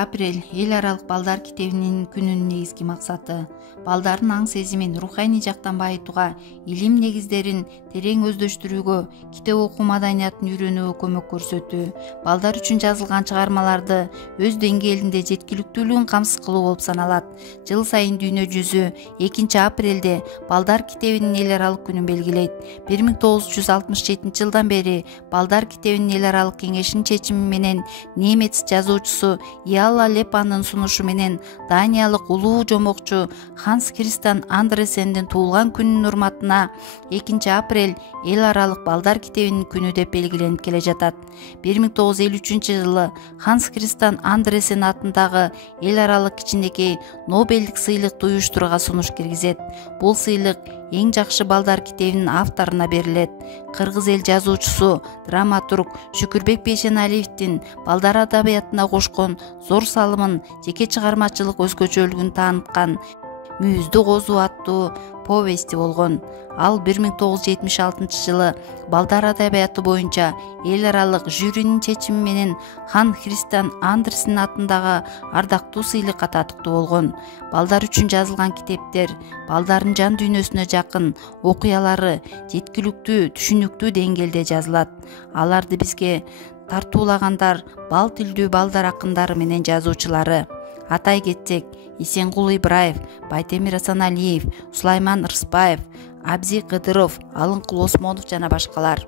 Апрель эл аралык балдар китебинин күнүнүн негизги максаты балдардын аң сезимин руханий жактан байытууга, илим негиздерин терең өздөштүрүүгө, китеп окуу маданиятын үйрөнүүгө көмөк көрсөтүү, балдар үчүн жазылган чыгармаларды өз деңгээлинде жеткиликтүүлүгүн камсыз кылуу болуп саналат. Жыл сайын Дүйнө жүзү 2-апрелде балдар китебинин эл аралык күнүн белгилейт. 1967 жылдан бери балдар китебинин эл аралык кеңешинин чечими менен немец жазуучусу Ялла Лепанын сунушу менен Даниялык улуу жомокчу Ханс Кристиан Андерсендин туулган күнүнүн урматына 2-апрель эл аралык балдар китебинин күнү деп белгиленип келе жатат. 1953 жылы Ханс Кристиан Андерсен атындагы эл аралык кичинекей Нобелдик сыйлыкты уюштурууга сунуш киргизет. Бул сыйлык эң жакшы балдар китебинин авторуна берилет. Кыргыз эл жазуучусу, драматург Шүкүрбек Бейшеналиевдин балдар адабиятына кошкон зор салымын, жеке чыгармачылык өзгөчөлүгүн тааныткан Мүйүздү козу аттуу повести болгон. Ал 1976 жылы балдар адабияты боюнча эл аралык жюринин чечими менен Хан Кристиан Андерсен атындагы ардактуу сыйлыкка татыктуу болгон. Балдар үчүн жазылган китептер балдардын жан дүйнөсүнө жакын, окуялары жеткиликтүү, түшүнүктүү деңгээлде жазылат. Аларды бизге тартуулагандар бал тилдүү балдар акындары менен жазуучулары. Атай кетсек, Исенкул Ибраев, Байтемир Асаналиев, Сулайман Рыспаев, Абзи Кыдыров, Алынкул Осмонов жана башкалар.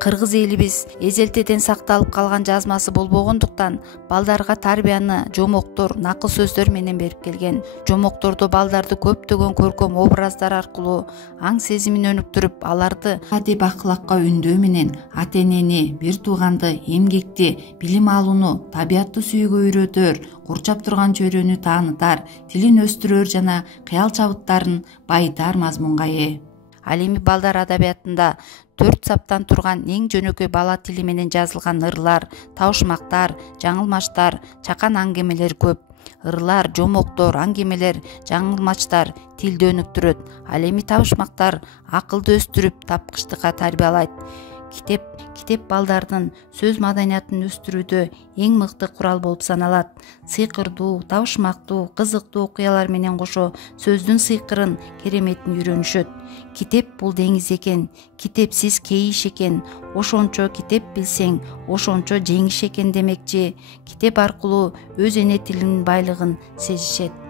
Кыргыз элибиз эзелтеден сакталып калган жазмасы болбогондуктан балдарга тарбияны жомоктор, накыл сөздөр менен берип келген. Жомоктордо балдарды көптөгөн көркөм образдар аркылуу аң сезимин өнүктүрүп, аларды адеп акылакка үндөө менен ата энени, бир тууганды, эмгекти, билим алууну, табиятты сүйүүгө үйрөтөр, курчап турган чөйрөнү таанытар, тилин өстүрөр жана кыял чабыттарын байытар мазмунга ээ. Ал эми балдар адабиятында 4 саптан турган эң жөнөкөй бала тили менен жазылган ырлар, табышмактар, жаңылмаштар, чакан аңгемелер көп. Ырлар, жомоктор, аңгемелер, жаңылмаштар тилди өнүктүрөт. Ал эми табышмактар акылды өстүрүп, тапкычтыкка тарбиялайт. Китеп балдардын сөз маданиятын өстүрүүдө эң мыкты курал болуп саналат. Сыйкырдуу, табышмактуу, кызыктуу окуялар менен кошо сөздүн сыйкырын, кереметин үйрөнүшөт. Китеп бул деңиз экен, китепсиз кейиш экен, ошончо китеп билсең, ошончо жеңиш экен демекчи. Китеп аркылуу өз эне тилинин байлыгын сезишет.